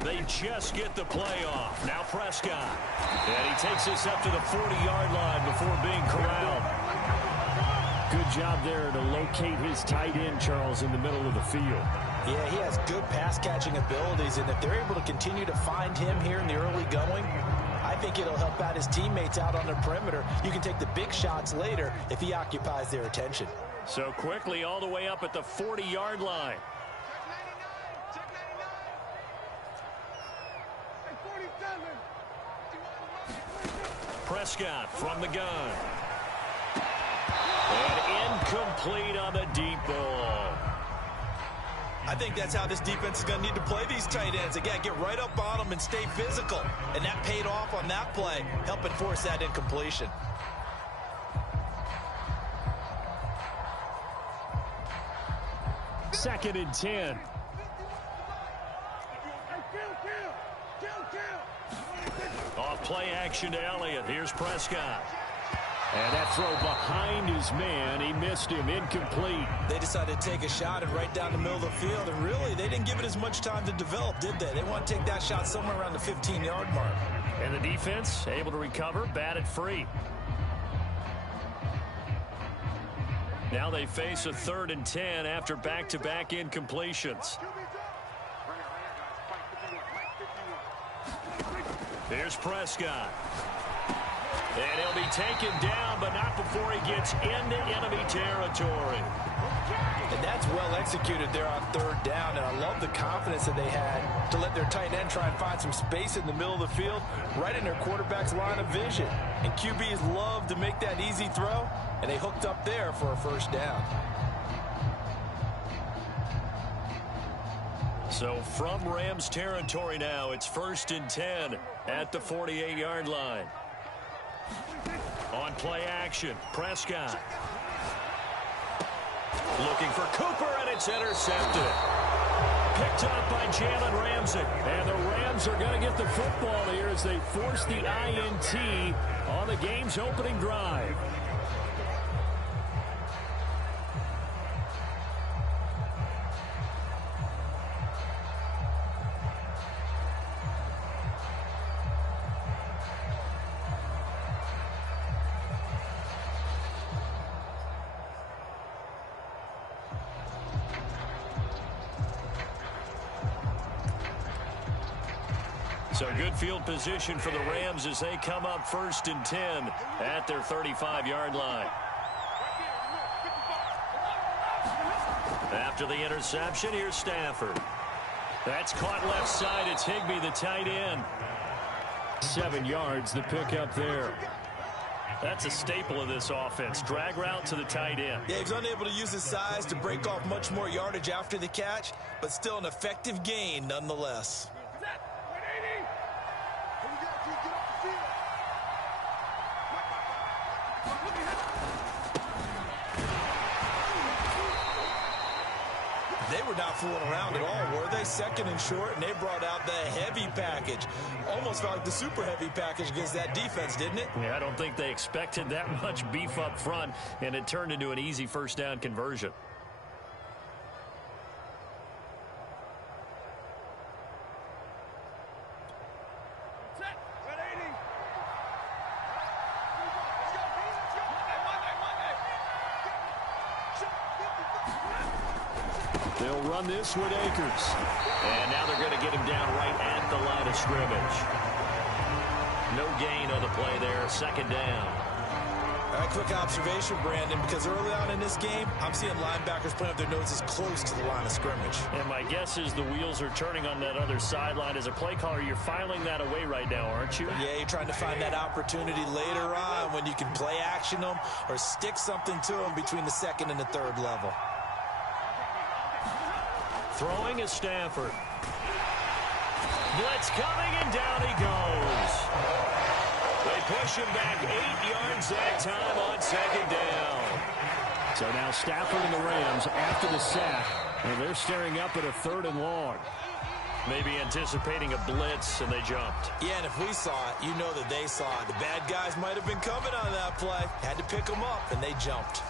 They just get the play off. Now Prescott. And he takes this up to the 40-yard line before being corralled. Good job there to locate his tight end, Charles, in the middle of the field. Yeah, he has good pass-catching abilities, and if they're able to continue to find him here in the early going, I think it'll help out his teammates out on the perimeter. You can take the big shots later if he occupies their attention. So quickly all the way up at the 40-yard line. Prescott from the gun. And incomplete on the deep ball. I think that's how this defense is going to need to play these tight ends. Again, get right up on them and stay physical. And that paid off on that play, helping force that incompletion. Second and 10. Off play action to Elliott. Here's Prescott. And that throw behind his man. He missed him. Incomplete. They decided to take a shot and right down the middle of the field. And really, they didn't give it as much time to develop, did they? They want to take that shot somewhere around the 15-yard mark. And the defense able to recover, batted free. Now they face a 3rd and 10 after back-to-back incompletions. Here's Prescott. And he'll be taken down, but not before he gets into enemy territory. And that's well executed there on 3rd down, and I love the confidence that they had to let their tight end try and find some space in the middle of the field, right in their quarterback's line of vision. And QBs love to make that easy throw, and they hooked up there for a 1st down. So from Rams territory now, it's 1st and 10 at the 48-yard line. On play action, Prescott. Looking for Cooper, and it's intercepted. Picked up by Jalen Ramsey. And the Rams are going to get the football here as they force the INT on the game's opening drive. So good field position for the Rams as they come up 1st and 10 at their 35-yard line. After the interception, here's Stafford. That's caught left side. It's Higbee, the tight end. 7 yards, the pickup there. That's a staple of this offense. Drag route to the tight end. Yeah, he's unable to use his size to break off much more yardage after the catch, but still an effective gain nonetheless. They were not fooling around at all, were they? 2nd and short, and they brought out the heavy package. Almost felt like the super heavy package against that defense, didn't it? Yeah, I don't think they expected that much beef up front, and it turned into an easy 1st down conversion. They'll run this with Akers. And now they're going to get him down right at the line of scrimmage. No gain on the play there. 2nd down. All right, quick observation, Brandon, because early on in this game, I'm seeing linebackers putting up their noses close to the line of scrimmage. And my guess is the wheels are turning on that other sideline. As a play caller, you're filing that away right now, aren't you? Yeah, you're trying to find that opportunity later on when you can play action them or stick something to them between the 2nd and the 3rd level. Throwing is Stafford. Blitz coming, and down he goes. They push him back 8 yards that time on 2nd down. So now Stafford and the Rams after the sack, and they're staring up at a 3rd and long. Maybe anticipating a blitz, and they jumped. Yeah, and if we saw it, you know that they saw it. The bad guys might have been coming on that play. Had to pick them up, and they jumped.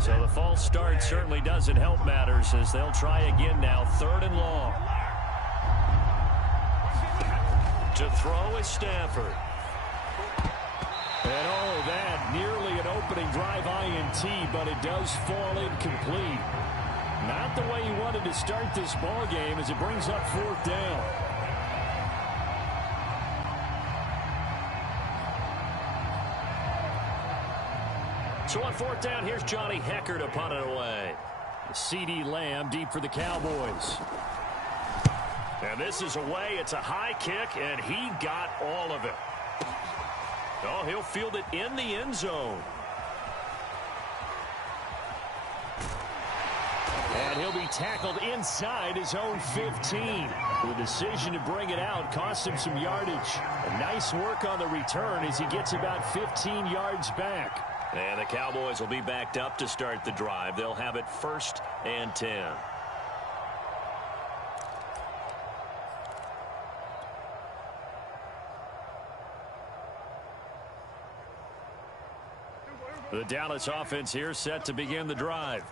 So the false start certainly doesn't help matters as they'll try again now. 3rd and long. To throw is Stafford. And oh, that nearly an opening drive INT, but it does fall incomplete. Not the way he wanted to start this ball game as it brings up 4th down. So on 4th down, here's Johnny Hecker to punt it away. CeeDee Lamb deep for the Cowboys. And this is away. It's a high kick, and he got all of it. Oh, he'll field it in the end zone. And he'll be tackled inside his own 15. The decision to bring it out cost him some yardage. And nice work on the return as he gets about 15 yards back. And the Cowboys will be backed up to start the drive. They'll have it 1st and 10. The Dallas offense here set to begin the drive.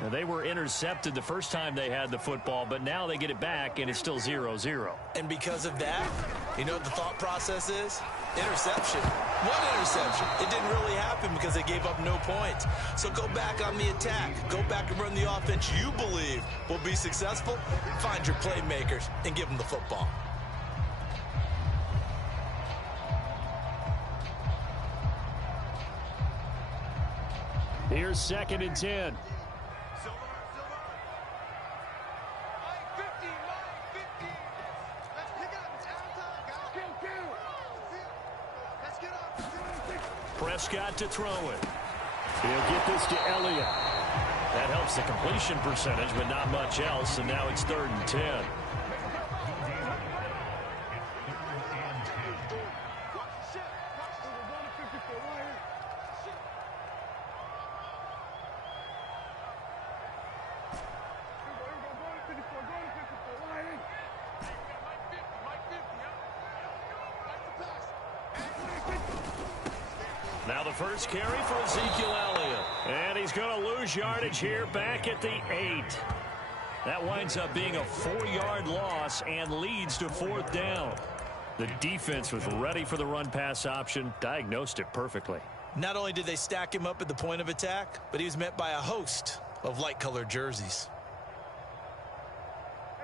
Now, they were intercepted the first time they had the football, but now they get it back, and it's still 0-0. And because of that, you know what the thought process is? Interception. One interception. It didn't really happen because they gave up no points. So go back on the attack. Go back and run the offense you believe will be successful. Find your playmakers and give them the football. Here's 2nd and 10. Prescott to throw it. He'll get this to Elliott. That helps the completion percentage, but not much else, and now it's 3rd and 10. Now the first carry for Ezekiel Elliott. And he's going to lose yardage here back at the 8. That winds up being a 4-yard loss and leads to 4th down. The defense was ready for the run-pass option, diagnosed it perfectly. Not only did they stack him up at the point of attack, but he was met by a host of light-colored jerseys.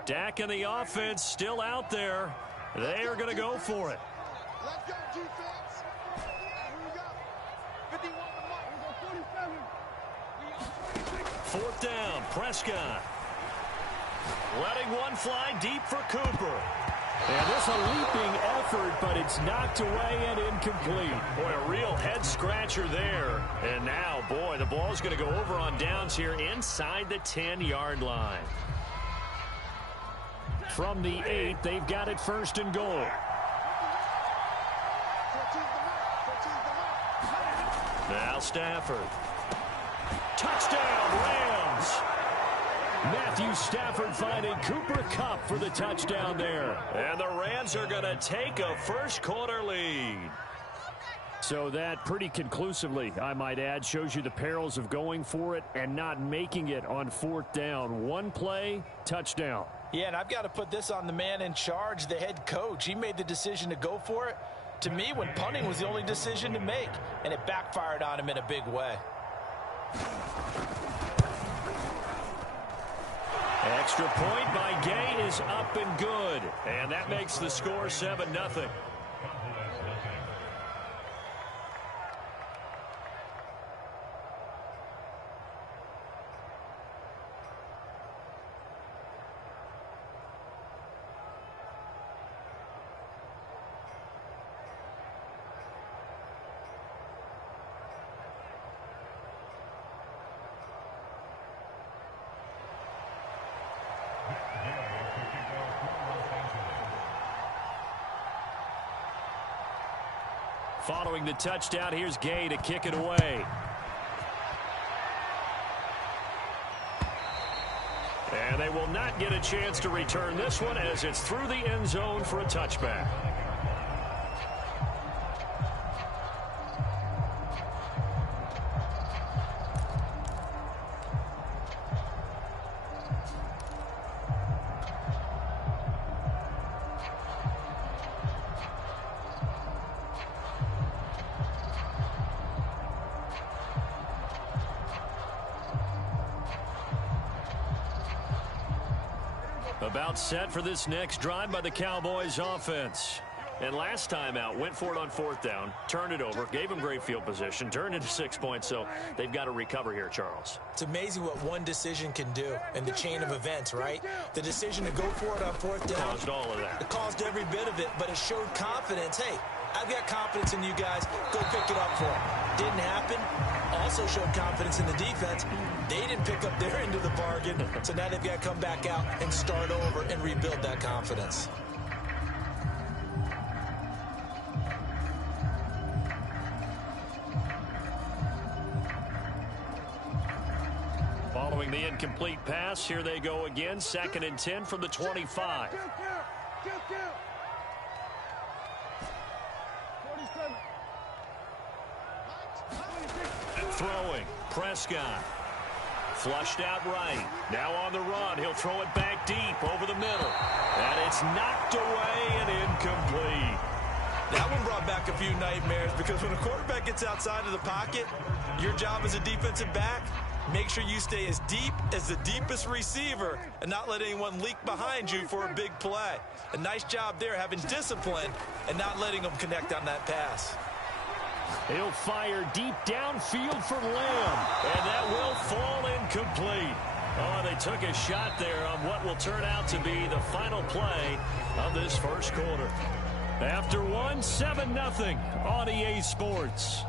Dak and the offense still out there. They are going to go for it. Let's go, defense. Here we go. 51 to Mike. We go 47. 4th down, Prescott. Letting one fly deep for Cooper. And there's a leaping effort, but it's knocked away and incomplete. Boy, a real head-scratcher there. And now, boy, the ball's going to go over on downs here inside the 10-yard line. From the 8, they've got it 1st and goal. Now Stafford. Touchdown, Rams. Matthew Stafford finding Cooper Kupp for the touchdown there. And the Rams are going to take a first-quarter lead. So that pretty conclusively, I might add, shows you the perils of going for it and not making it on 4th down. One play, touchdown. Yeah, and I've got to put this on the man in charge, the head coach. He made the decision to go for it. To me, when punting was the only decision to make, and it backfired on him in a big way. Extra point by Gay is up and good. And that makes the score 7-0. Following the touchdown, here's Gay to kick it away. And they will not get a chance to return this one as it's through the end zone for a touchback. About set for this next drive by the Cowboys offense. And last time out, went for it on fourth down, turned it over, gave them great field position, turned into 6 points, so they've got to recover here, Charles. It's amazing what one decision can do in the chain of events, right? The decision to go for it on fourth down. Caused all of that. It caused every bit of it, but it showed confidence. Hey, I've got confidence in you guys. Go pick it up for them. Didn't happen. Also showed confidence in the defense. They didn't pick up their end of the bargain, so now they've got to come back out and start over and rebuild that confidence. Following the incomplete pass, here they go again. 2nd and 10 from the 25. Throwing, Prescott. Flushed out right. Now on the run. He'll throw it back deep over the middle. And it's knocked away and incomplete. That one brought back a few nightmares because when a quarterback gets outside of the pocket, your job as a defensive back, make sure you stay as deep as the deepest receiver and not let anyone leak behind you for a big play. A nice job there having discipline and not letting them connect on that pass. He'll fire deep downfield for Lamb, and that will fall incomplete. Oh, they took a shot there on what will turn out to be the final play of this first quarter. After one, 7-0 on EA Sports.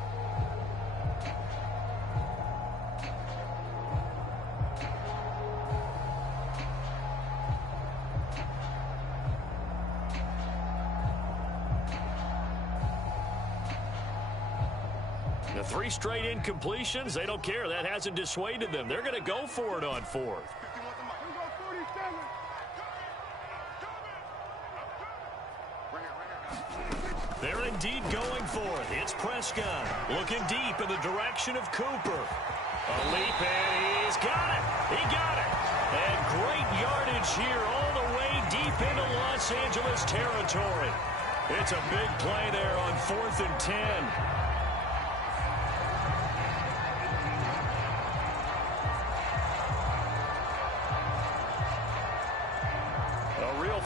The 3 straight incompletions, they don't care. That hasn't dissuaded them. They're going to go for it on 4th. They're indeed going for it. It's Prescott looking deep in the direction of Cooper. A leap, and he's got it. He got it. And great yardage here all the way deep into Los Angeles territory. It's a big play there on 4th and 10.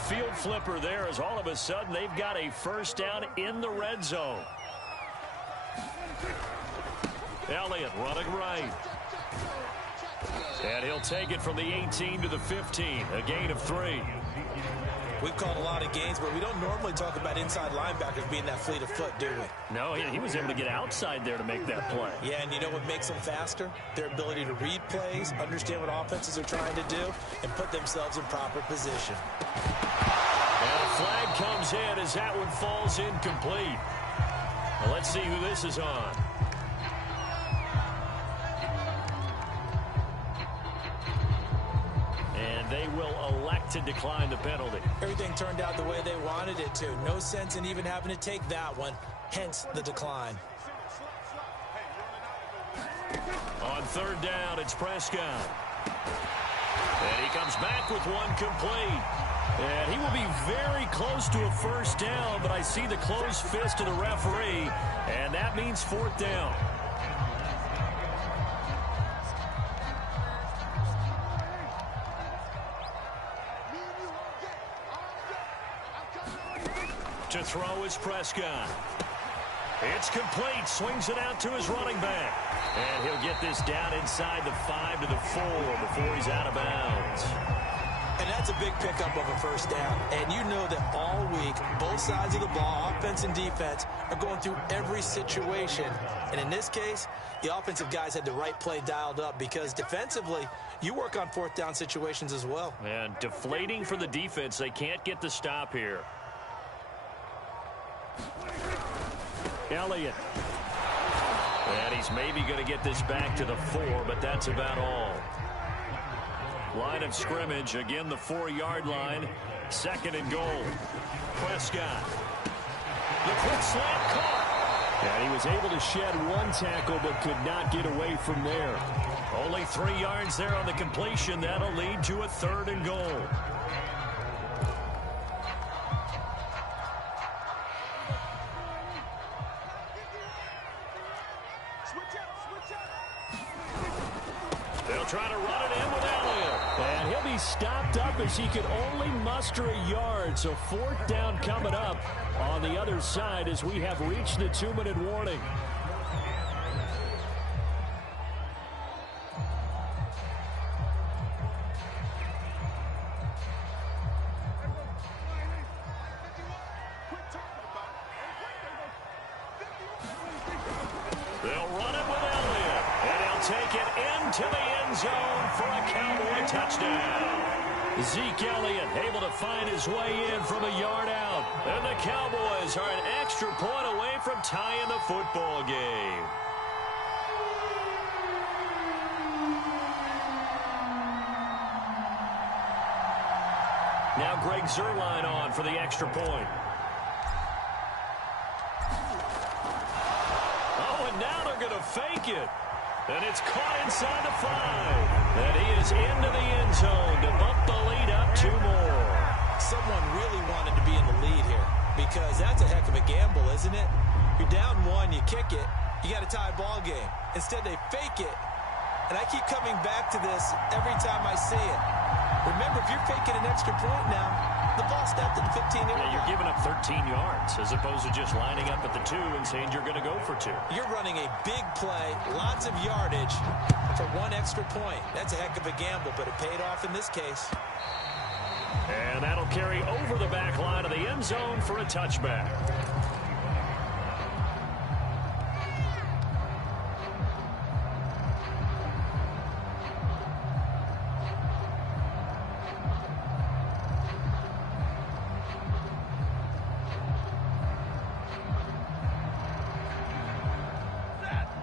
Field flipper there as all of a sudden they've got a first down in the red zone. Elliott running right. And he'll take it from the 18 to the 15, a gain of 3. We've called a lot of games, but we don't normally talk about inside linebackers being that fleet of foot, do we? No, he was able to get outside there to make that play. Yeah, and you know what makes them faster? Their ability to read plays, understand what offenses are trying to do, and put themselves in proper position. And a flag comes in as that one falls incomplete. Well, let's see who this is on. And they will elect to decline the penalty. Everything turned out the way they wanted it to. No sense in even having to take that one, hence the decline. On 3rd down, it's Prescott. And he comes back with one complete. And he will be very close to a first down, but I see the closed fist of the referee, and that means 4th down. To throw is Prescott. It's complete. Swings it out to his running back. And he'll get this down inside the 5 to the 4 before he's out of bounds. And that's a big pickup of a first down. And you know that all week, both sides of the ball, offense and defense, are going through every situation. And in this case, the offensive guys had the right play dialed up because defensively, you work on 4th down situations as well. And deflating for the defense. They can't get the stop here. Elliott. And he's maybe going to get this back to the 4, but that's about all. Line of scrimmage, again the 4-yard line. 2nd and goal. Prescott. The quick slant caught. And he was able to shed 1 tackle but could not get away from there. Only 3 yards there on the completion. That'll lead to a 3rd and goal. They'll try to run it in with Elliott. And he'll be stopped up as he could only muster a yard. So 4th down coming up on the other side as we have reached the 2-minute warning. They'll run it with Elliott. And he'll take it into the end zone for a Cowboy touchdown. Zeke Elliott able to find his way in from a yard out. And the Cowboys are an extra point away from tying the football game. Now Greg Zuerlein on for the extra point. Oh, and now they're going to fake it. And it's caught inside the 5. And he is into the end zone to bump the lead up 2 more. Someone really wanted to be in the lead here because that's a heck of a gamble, isn't it? You're down 1, you kick it, you got a tie ball game. Instead, they fake it. And I keep coming back to this every time I see it. Remember, if you're faking an extra point now, the ball snapped at the 15-yard line. Yeah, you're giving up 13 yards as opposed to just lining up at the 2 and saying you're going to go for 2. You're running a big play, lots of yardage for 1 extra point. That's a heck of a gamble, but it paid off in this case. And that'll carry over the back line of the end zone for a touchback.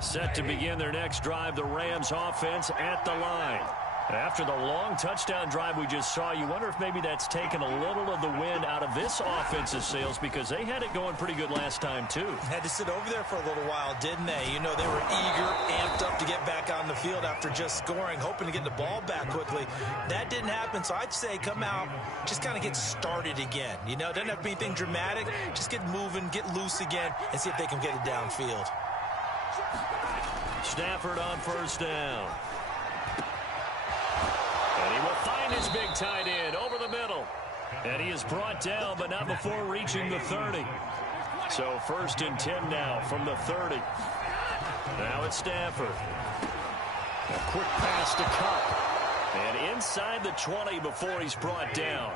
Set to begin their next drive, the Rams offense at the line. After the long touchdown drive we just saw, you wonder if maybe that's taken a little of the wind out of this offensive sails because they had it going pretty good last time too. Had to sit over there for a little while, didn't they? You know, they were eager, amped up to get back on the field after just scoring, hoping to get the ball back quickly. That didn't happen, so I'd say come out, just kind of get started again. You know, it doesn't have to be anything dramatic. Just get moving, get loose again, and see if they can get it downfield. Stafford on 1st down. And he will find his big tight end over the middle. And he is brought down, but not before reaching the 30. So 1st and 10 now from the 30. Now it's Stafford. A quick pass to Cup. And inside the 20 before he's brought down.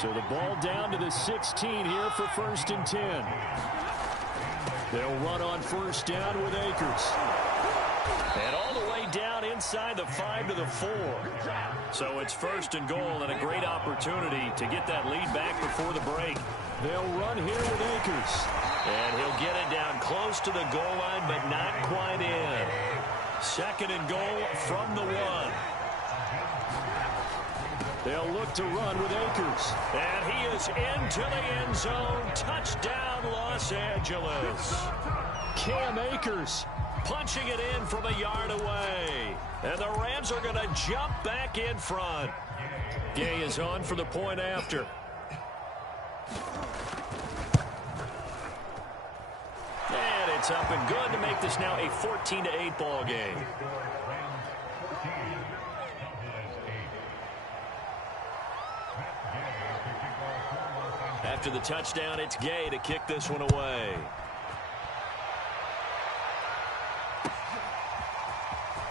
So the ball down to the 16 here for 1st and 10. They'll run on 1st down with Akers. And all the way down inside the 5 to the 4. So it's 1st and goal and a great opportunity to get that lead back before the break. They'll run here with Akers. And he'll get it down close to the goal line, but not quite in. 2nd and goal from the 1. They'll look to run with Akers. And he is into the end zone. Touchdown, Los Angeles. Cam Akers punching it in from a yard away. And the Rams are going to jump back in front. Gay is on for the point after. And it's up and good to make this now a 14-8 ball game. After the touchdown, it's Gay to kick this one away.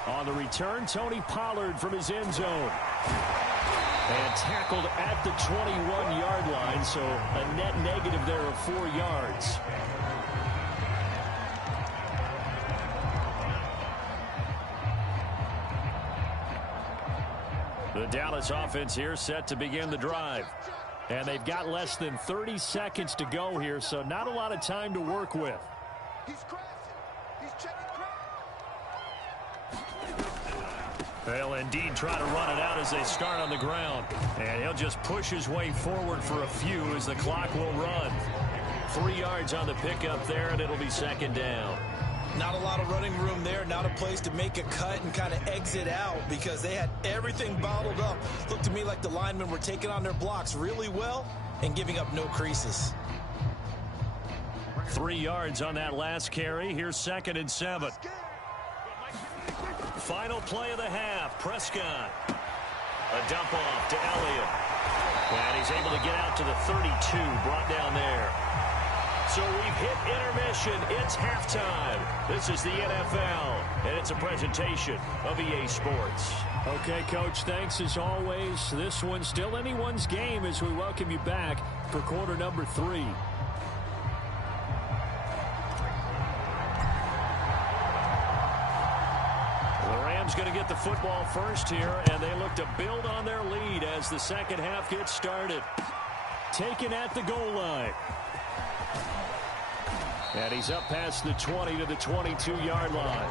On the return, Tony Pollard from his end zone. And tackled at the 21-yard line, so a net negative there of 4 yards. The Dallas offense here set to begin the drive. And they've got less than 30 seconds to go here, so not a lot of time to work with. He's crashing. He's checking crash. They'll indeed try to run it out as they start on the ground. And he'll just push his way forward for a few as the clock will run. 3 yards on the pickup there, and it'll be second down. Not a lot of running room there, not a place to make a cut and kind of exit out because they had everything bottled up. Looked to me like the linemen were taking on their blocks really well and giving up no creases. 3 yards on that last carry. Here's 2nd and 7. Final play of the half. Prescott. A dump off to Elliott. And he's able to get out to the 32, brought down there. So we've hit intermission. It's halftime. This is the NFL, and it's a presentation of EA Sports. Okay, Coach, thanks as always. This one's still anyone's game as we welcome you back for quarter number 3. The Rams going to get the football first here, and they look to build on their lead as the second half gets started. Taken at the goal line. And he's up past the 20 to the 22-yard line.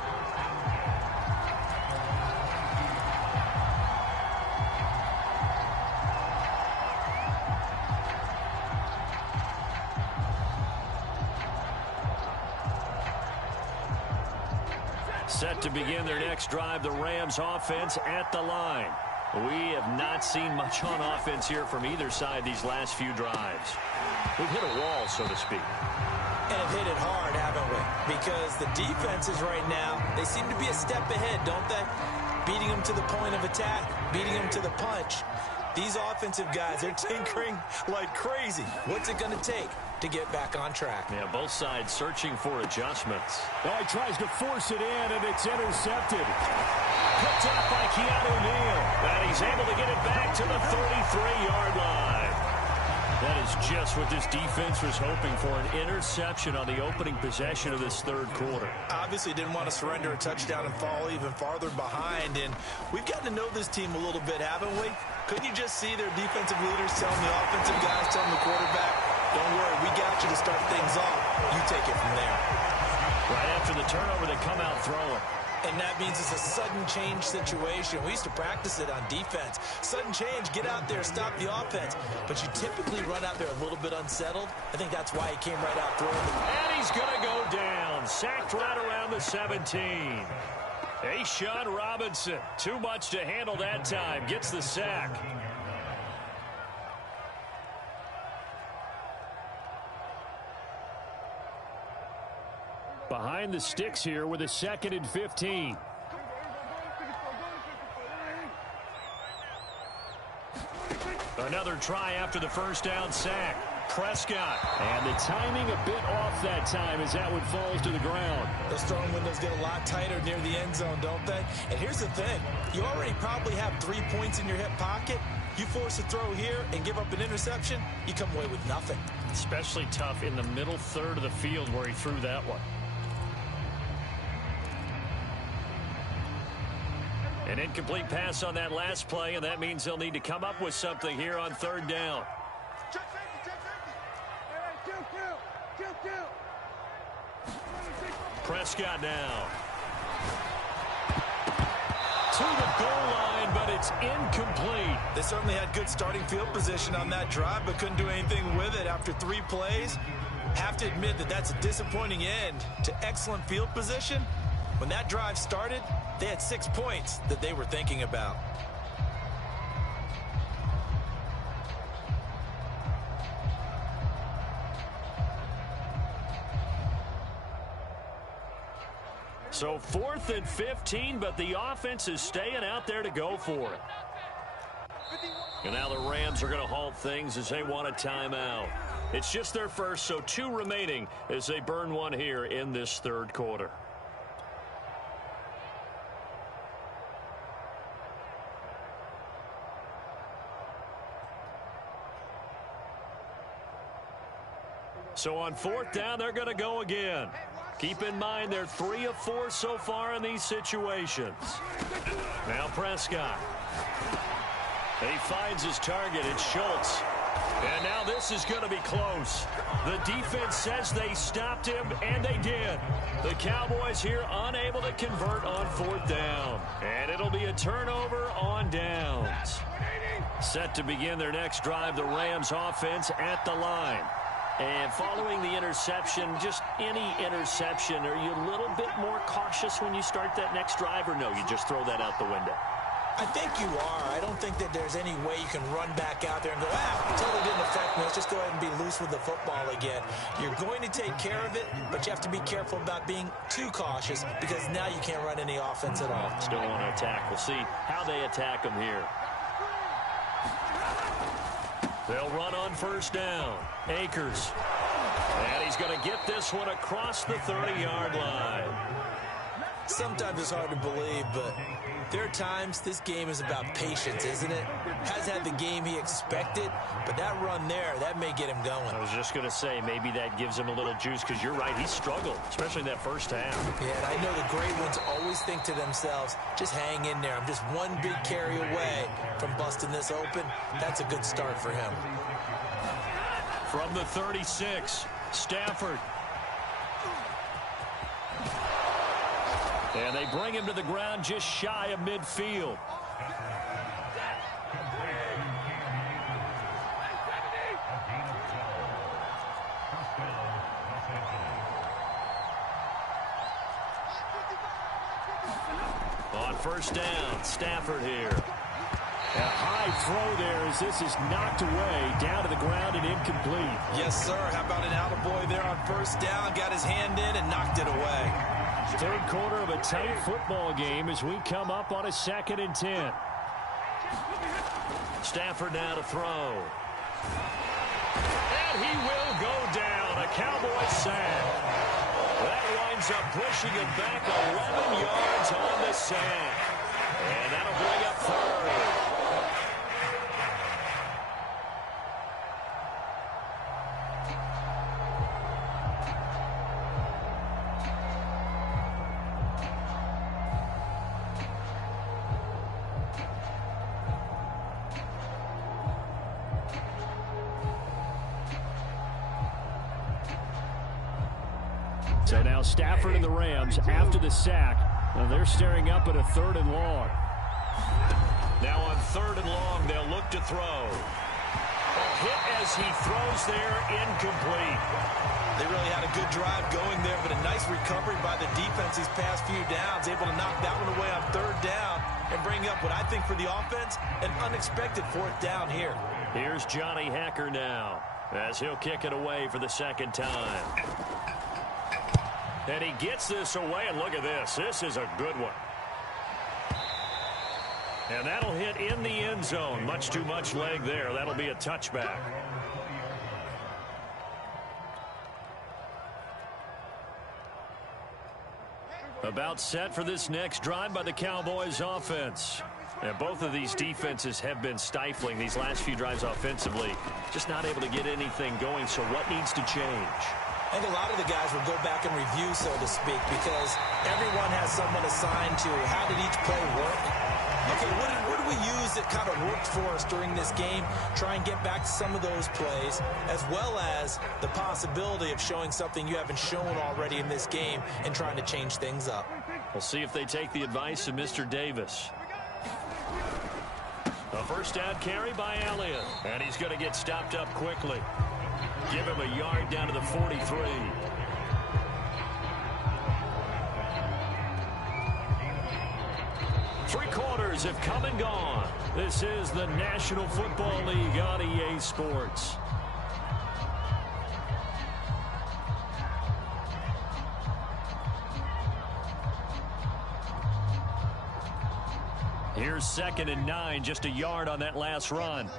Set to begin their next drive, the Rams offense at the line. We have not seen much on offense here from either side these last few drives. We've hit a wall, so to speak. And have hit it hard, haven't we? Because the defenses right now, they seem to be a step ahead, don't they? Beating them to the point of attack, beating them to the punch. These offensive guys, they're tinkering like crazy. What's it going to take to get back on track? Yeah, both sides searching for adjustments. Oh, he tries to force it in, and it's intercepted. Picked up by Keanu Neal. And he's able to get it back to the 33-yard line. That is just what this defense was hoping for, an interception on the opening possession of this third quarter. Obviously didn't want to surrender a touchdown and fall even farther behind, and we've gotten to know this team a little bit, haven't we? Couldn't you just see their defensive leaders telling the offensive guys, telling the quarterback, don't worry, we got you to start things off. You take it from there. Right after the turnover, they come out throwing. And that means it's a sudden change situation. We used to practice it on defense. Sudden change, get out there, stop the offense. But you typically run out there a little bit unsettled. I think that's why he came right out throwing. And he's going to go down. Sacked right around the 17. A'Shawn Robinson, too much to handle that time. Gets the sack. Behind the sticks here with a 2nd and 15. Another try after the first down sack. Prescott. And the timing a bit off that time as that one falls to the ground. Those throwing windows get a lot tighter near the end zone, don't they? And here's the thing. You already probably have 3 points in your hip pocket. You force a throw here and give up an interception, you come away with nothing. Especially tough in the middle third of the field where he threw that one. An incomplete pass on that last play, and that means they'll need to come up with something here on third down. Prescott now. To the goal line, but it's incomplete. They certainly had good starting field position on that drive, but couldn't do anything with it after 3 plays. Have to admit that that's a disappointing end to excellent field position. When that drive started, they had 6 points that they were thinking about. So 4th and 15, but the offense is staying out there to go for it. And now the Rams are going to halt things as they want a timeout. It's just their first, so 2 remaining as they burn one here in this third quarter. So on 4th down, they're going to go again. Keep in mind they're 3 of 4 so far in these situations. Now Prescott. He finds his target. It's Schultz. And now this is going to be close. The defense says they stopped him, and they did. The Cowboys here unable to convert on 4th down. And it'll be a turnover on downs. Set to begin their next drive, the Rams offense at the line. And following the interception, just any interception, are you a little bit more cautious when you start that next drive, or no, you just throw that out the window? I think you are. I don't think that there's any way you can run back out there and go, totally didn't affect me. Let's just go ahead and be loose with the football again. You're going to take care of it, but you have to be careful about being too cautious because now you can't run any offense at all. Still want to attack. We'll see how they attack them here. They'll run on 1st down. Akers. And he's going to get this one across the 30-yard line. Sometimes it's hard to believe, but there are times this game is about patience, isn't it? Has had the game he expected, but that run there, that may get him going. I was just going to say, maybe that gives him a little juice because you're right, he struggled, especially that first half. Yeah, and I know the great ones always think to themselves, just hang in there. I'm just one big carry away from busting this open. That's a good start for him. From the 36, Stafford. And they bring him to the ground just shy of midfield. On 1st down, Stafford here. A high throw there as this is knocked away, down to the ground and incomplete. Yes, sir. How about an attaboy there on 1st down? Got his hand in and knocked it away. 3rd quarter of a tight football game as we come up on a 2nd and 10. Stafford now to throw. And he will go down. A Cowboy sack. That winds up pushing him back 11 yards on the sack. And that'll bring up 3rd. So now Stafford and the Rams after the sack. They're staring up at a 3rd and long. Now on 3rd and long, they'll look to throw. A hit as he throws there, incomplete. They really had a good drive going there, but a nice recovery by the defense these past few downs. Able to knock that one away on 3rd down and bring up what I think for the offense, an unexpected 4th down here. Here's Johnny Hacker now as he'll kick it away for the 2nd time. And he gets this away, and look at this. This is a good one. And that'll hit in the end zone. Much too much leg there. That'll be a touchback. About set for this next drive by the Cowboys offense. And both of these defenses have been stifling these last few drives offensively. Just not able to get anything going, so what needs to change? I think a lot of the guys will go back and review, so to speak, because everyone has someone assigned to how did each play work. Okay, what did we use that kind of worked for us during this game? Try and get back to some of those plays, as well as the possibility of showing something you haven't shown already in this game and trying to change things up. We'll see if they take the advice of Mr. Davis. A 1st down carry by Elliott, and he's going to get stopped up quickly. Give him a yard down to the 43. Three quarters have come and gone. This is the National Football League on EA Sports. Here's 2nd and 9, just a yard on that last run.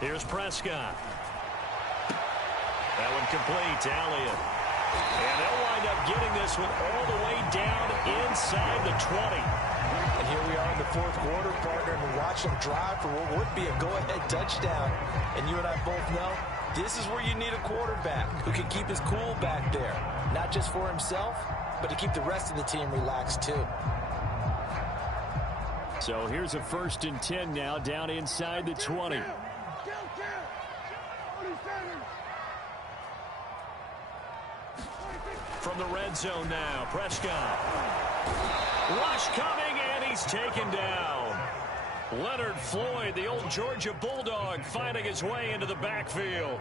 Here's Prescott. That one complete to Elliott. And they'll wind up getting this one all the way down inside the 20. And here we are in the 4th quarter, partner, and we watch them drive for what would be a go-ahead touchdown. And you and I both know This is where you need a quarterback who can keep his cool back there. Not just for himself, but to keep the rest of the team relaxed too. So here's a 1st and 10 now, down inside the 20. From the red zone now, Prescott. Rush coming, and he's taken down. Leonard Floyd, the old Georgia Bulldog, finding his way into the backfield.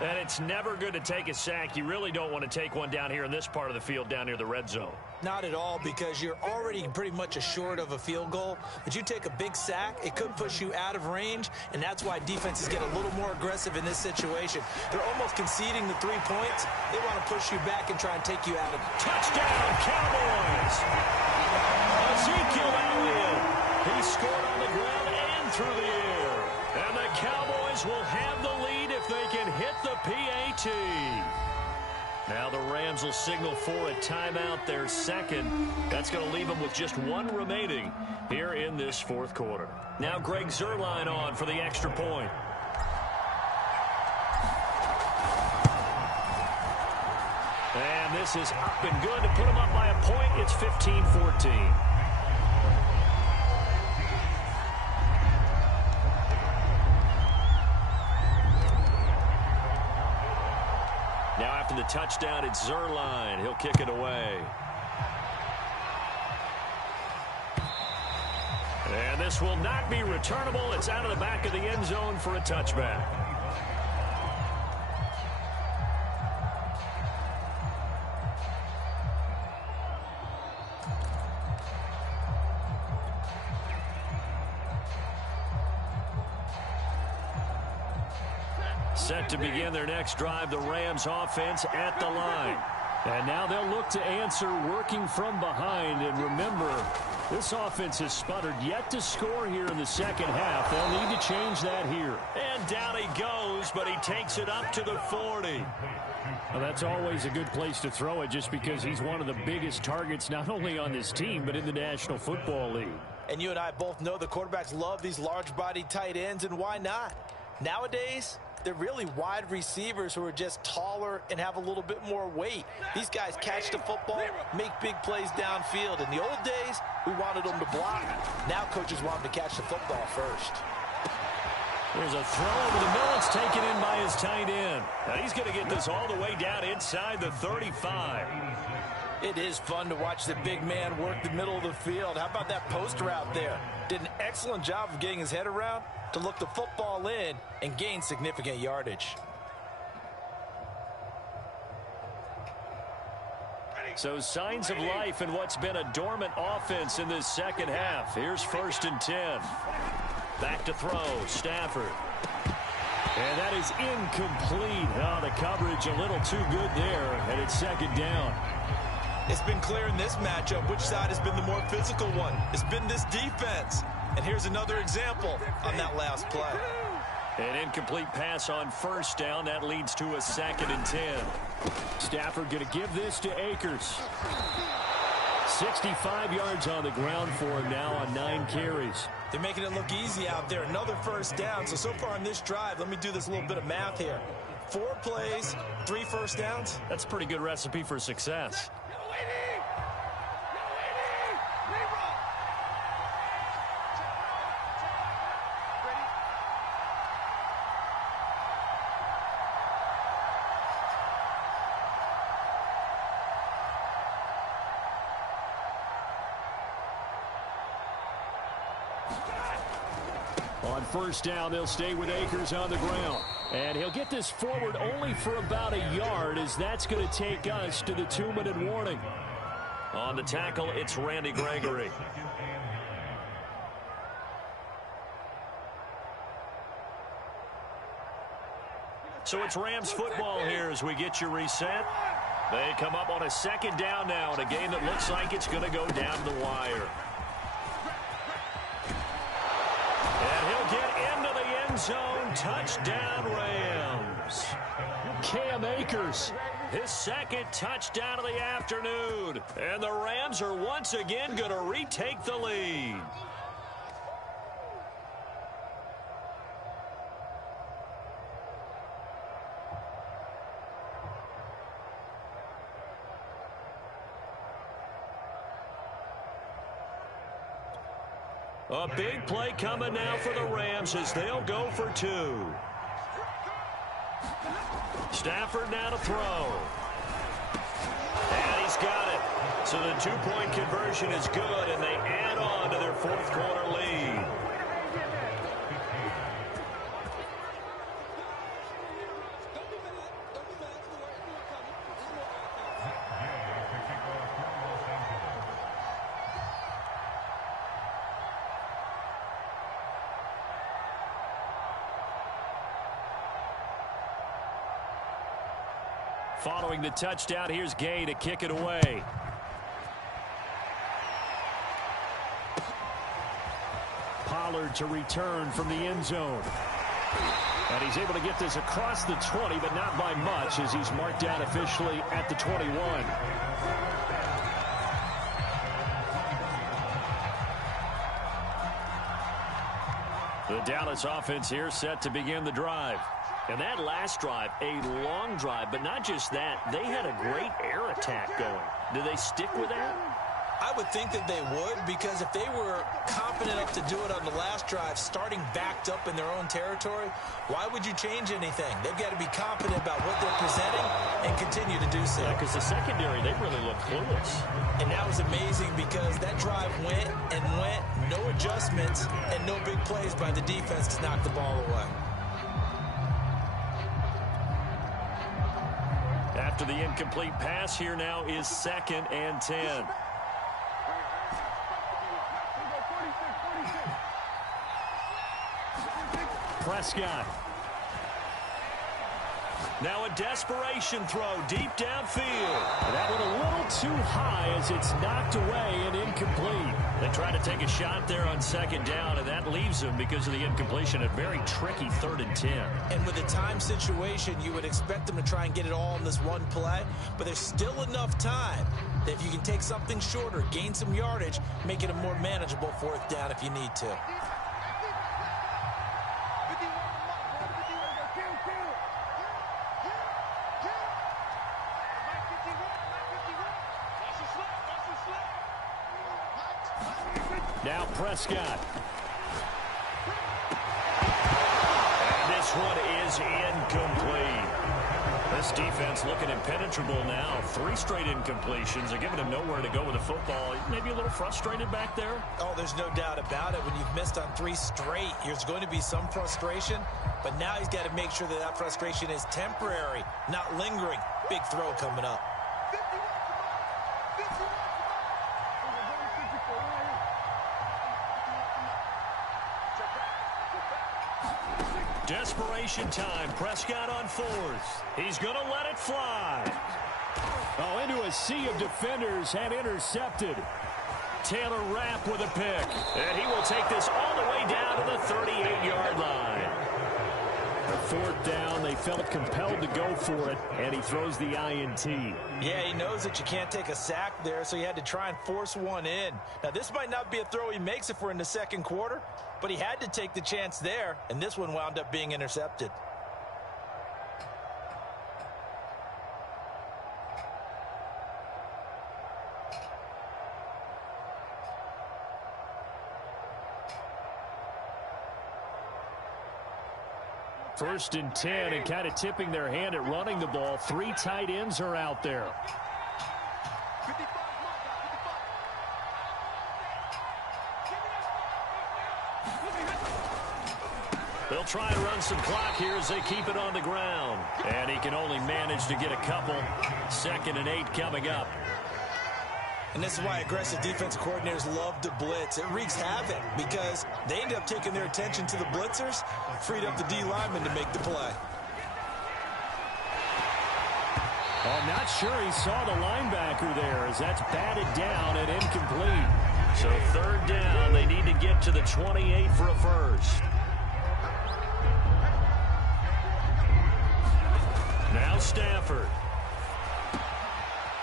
And it's never good to take a sack. You really don't want to take one down here in this part of the field, down near the red zone. Not at all, because you're already pretty much assured of a field goal. But you take a big sack, it could push you out of range, and that's why defenses get a little more aggressive in this situation. They're almost conceding the 3 points. They want to push you back and try and take you out of it. Touchdown, Cowboys! Ezekiel Elliott. He scored on the ground and through the air. And the Cowboys will have the lead if they can hit the PAT. Now the Rams will signal for a timeout, their second. That's going to leave them with just one remaining here in this 4th quarter. Now Greg Zuerlein on for the extra point. And this is up and good to put them up by a point. It's 15-14. Now after the touchdown, it's Zuerlein. He'll kick it away. And this will not be returnable. It's out of the back of the end zone for a touchback. Set to begin their next drive, the Rams offense at the line. And now they'll look to answer working from behind. And remember, this offense has sputtered yet to score here in the second half. They'll need to change that here. And down he goes, but he takes it up to the 40. Well, that's always a good place to throw it, just because he's one of the biggest targets not only on this team but in the National Football League. And you and I both know the quarterbacks love these large-bodied tight ends, and why not? Nowadays, they're really wide receivers who are just taller and have a little bit more weight. These guys catch the football, make big plays downfield. In the old days, we wanted them to block. Now coaches want them to catch the football first. There's a throw over the middle. It's taken in by his tight end. Now he's going to get this all the way down inside the 35. It is fun to watch the big man work the middle of the field. How about that post route there? Did an excellent job of getting his head around to look the football in and gain significant yardage. So signs of life in what's been a dormant offense in this second half. Here's 1st and 10. Back to throw, Stafford. And that is incomplete. Oh, the coverage a little too good there, and it's 2nd down. It's been clear in this matchup which side has been the more physical one. It's been this defense. And here's another example on that last play. An incomplete pass on 1st down. That leads to a 2nd and 10. Stafford going to give this to Akers. 65 yards on the ground for him now on 9 carries. They're making it look easy out there. Another 1st down. So far on this drive, let me do this little bit of math here. 4 plays, 3 1st downs. That's a pretty good recipe for success. On 1st down, they'll stay with Akers on the ground. And he'll get this forward only for about a yard, as that's going to take us to the 2-minute warning. On the tackle, it's Randy Gregory. So it's Rams football here as we get you reset. They come up on a 2nd down now in a game that looks like it's going to go down the wire. And he'll get into the end zone. Touchdown, Rams. Cam Akers. His 2nd touchdown of the afternoon. And the Rams are once again going to retake the lead. A big play coming now for the Rams as they'll go for 2. Stafford now to throw. And he's got it. So the 2-point conversion is good, and they add on to their fourth quarter lead. Following the touchdown, here's Gay to kick it away. Pollard to return from the end zone. And he's able to get this across the 20, but not by much as he's marked out officially at the 21. The Dallas offense here set to begin the drive. And that last drive, a long drive, but not just that. They had a great air attack going. Do they stick with that? I would think that they would, because if they were confident enough to do it on the last drive, starting backed up in their own territory, why would you change anything? They've got to be confident about what they're presenting and continue to do so. Yeah, because the secondary, they really look clueless. And that was amazing because that drive went and went, no adjustments, and no big plays by the defense to knock the ball away. After the incomplete pass, here now is 2nd and 10. Prescott. Now a desperation throw deep downfield. That one a little too high as it's knocked away and incomplete. They try to take a shot there on 2nd down, and that leaves them, because of the incompletion, a very tricky 3rd and 10. And with a time situation, you would expect them to try and get it all in this one play, but there's still enough time that if you can take something shorter, gain some yardage, make it a more manageable 4th down if you need to. Now Prescott. And this one is incomplete. This defense looking impenetrable now. 3 straight incompletions. They're giving him nowhere to go with the football. Maybe a little frustrated back there. Oh, there's no doubt about it. When you've missed on 3 straight, there's going to be some frustration. But now he's got to make sure that that frustration is temporary, not lingering. Big throw coming up. Desperation time. Prescott on 4th. He's going to let it fly. Oh, into a sea of defenders and intercepted. Taylor Rapp with a pick. And he will take this all the way down to the 38-yard line. The 4th down, they felt compelled to go for it, and he throws the INT. Yeah, he knows that you can't take a sack there, so he had to try and force one in. Now, this might not be a throw he makes if we're in the 2nd quarter, but he had to take the chance there, and this one wound up being intercepted. First and 10, and kind of tipping their hand at running the ball. 3 tight ends are out there. They'll try to run some clock here as they keep it on the ground. And he can only manage to get a couple. 2nd and 8 coming up. And this is why aggressive defensive coordinators love to blitz. It wreaks havoc because they end up taking their attention to the blitzers, freed up the D lineman to make the play. Oh, I'm not sure he saw the linebacker there as that's batted down and incomplete. So 3rd down, they need to get to the 28 for a first. Now Stafford.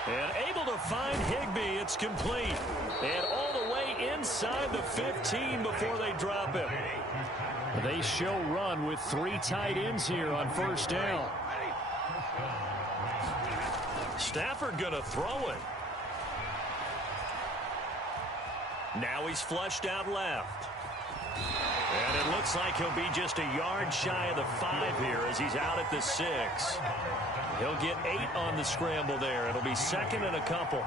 And able to find Higbee. It's complete. And all the way inside the 15 before they drop him. They show run with 3 tight ends here on 1st down. Stafford going to throw it. Now he's flushed out left. And it looks like he'll be just a yard shy of the 5 here as he's out at the 6. He'll get 8 on the scramble there. It'll be 2nd and a couple.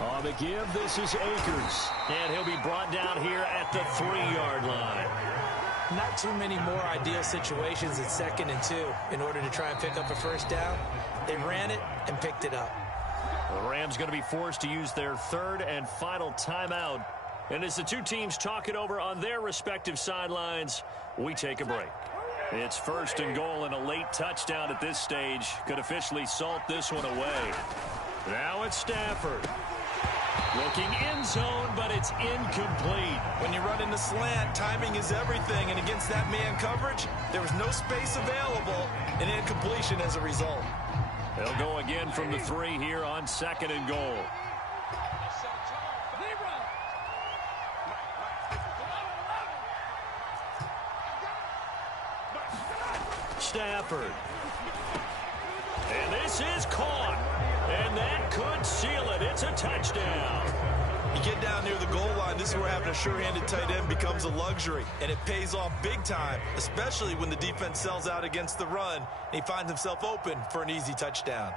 On the give, this is Akers. And he'll be brought down here at the 3-yard line. Not too many more ideal situations at 2nd and 2 in order to try and pick up a first down. They ran it and picked it up. The Rams going to be forced to use their 3rd and final timeout. And as the two teams talk it over on their respective sidelines, we take a break. It's 1st and goal, and a late touchdown at this stage could officially salt this one away. Now it's Stafford. Looking end zone, but it's incomplete. When you run in the slant, timing is everything, and against that man coverage, there was no space available, and incompletion as a result. They'll go again from the 3 here on 2nd and goal. Stafford. And this is caught. And that could seal it. It's a touchdown. You get down near the goal line, this is where having a sure-handed tight end becomes a luxury. And it pays off big time, especially when the defense sells out against the run. And he finds himself open for an easy touchdown.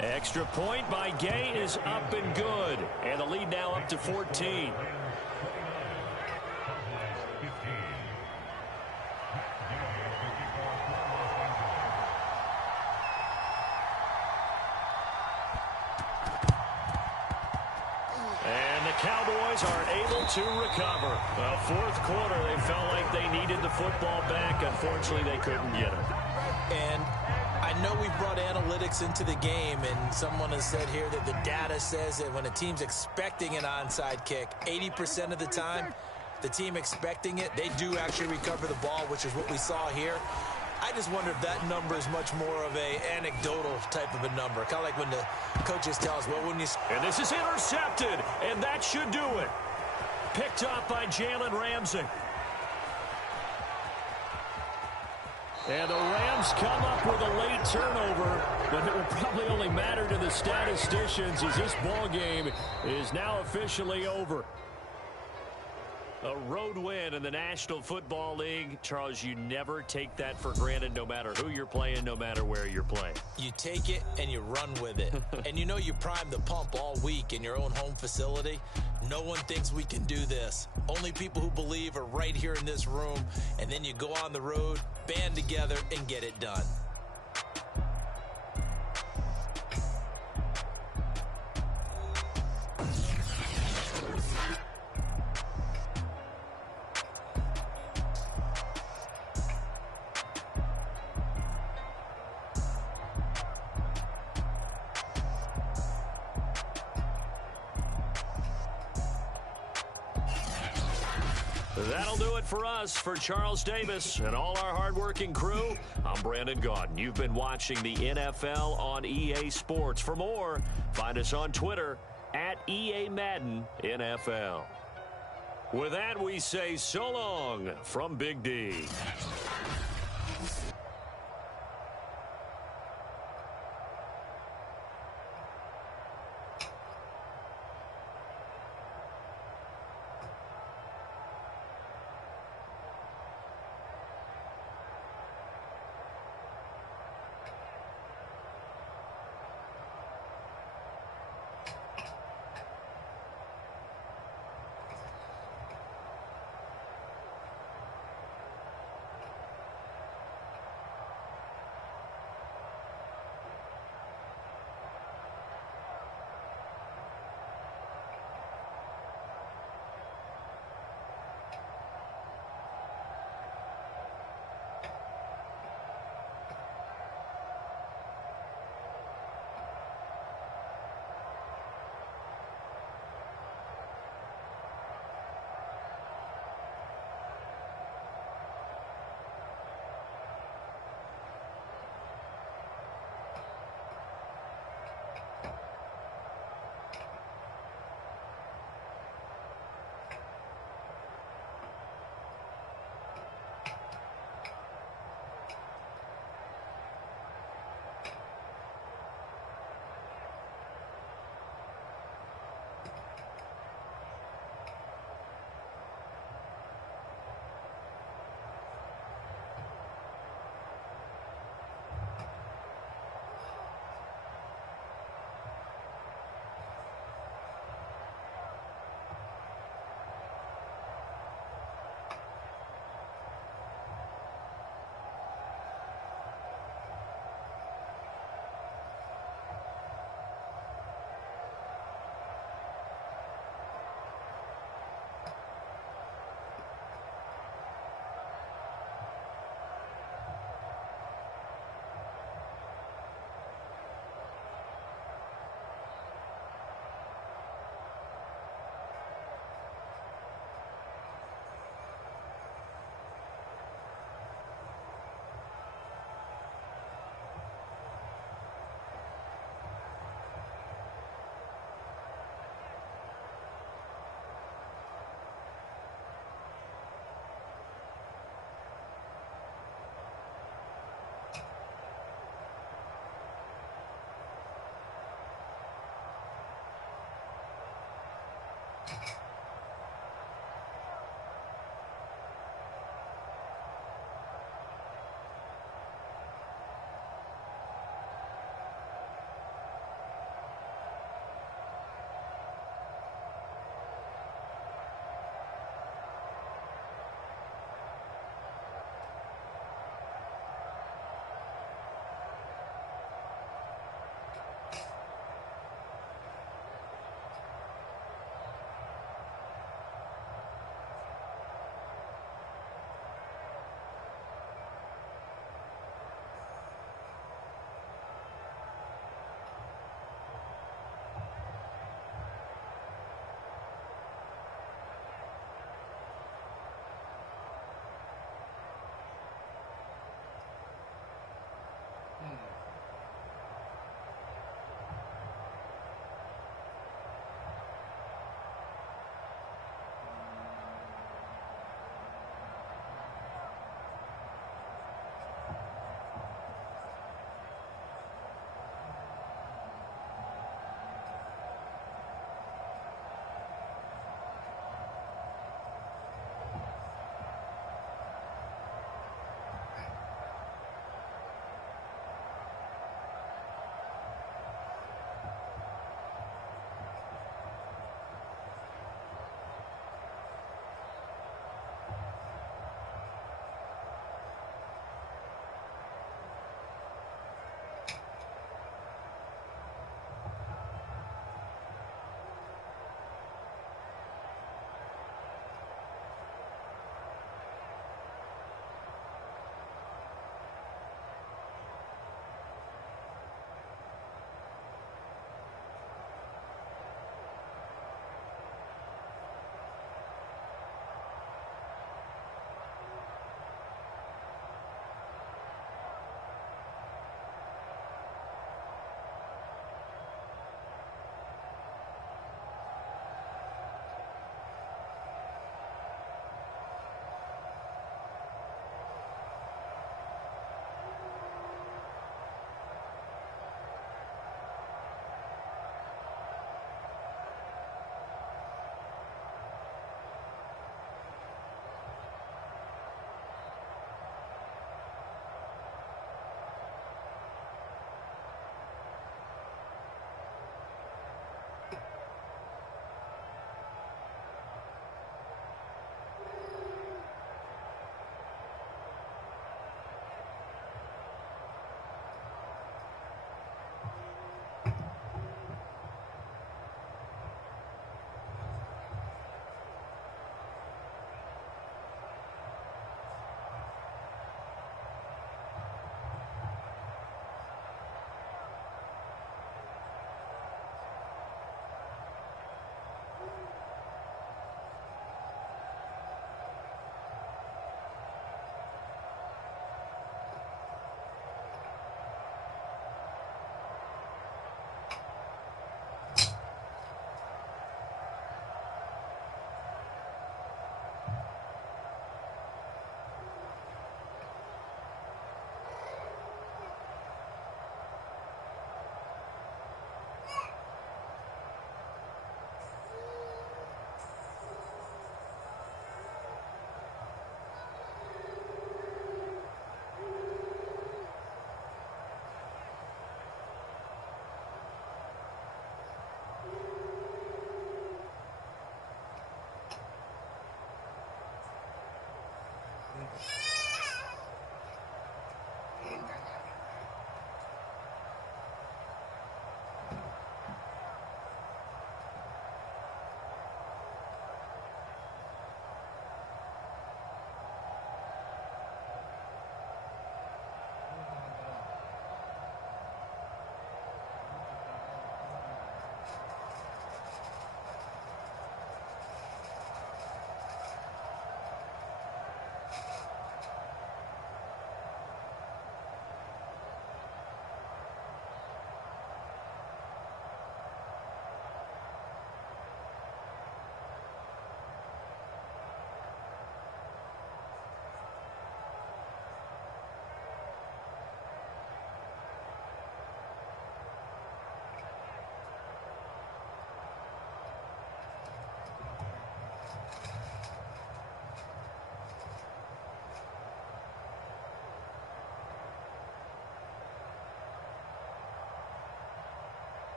Extra point by Gay is up and good. And the lead now up to 14. And the Cowboys are able to recover. The 4th quarter, they felt like they needed the football back. Unfortunately, they couldn't get it. And I know we brought analytics into the game, and someone has said here that the data says that when a team's expecting an onside kick, 80% of the time, the team expecting it, they do actually recover the ball, which is what we saw here. I just wonder if that number is much more of a anecdotal type of a number, kind of like when the coaches tell us, well, when you... And this is intercepted, and that should do it. Picked up by Jalen Ramsey. And the Rams come up with a late turnover, but it will probably only matter to the statisticians as this ball game is now officially over. A road win in the National Football League. Charles, you never take that for granted, no matter who you're playing, no matter where you're playing. You take it and you run with it. And you know you primed the pump all week in your own home facility. No one thinks we can do this. Only people who believe are right here in this room. And then you go on the road, band together, and get it done. That'll do it for us. For Charles Davis and all our hardworking crew, I'm Brandon Gaudin. You've been watching the NFL on EA Sports. For more, find us on Twitter at EA Madden NFL. With that, we say so long from Big D.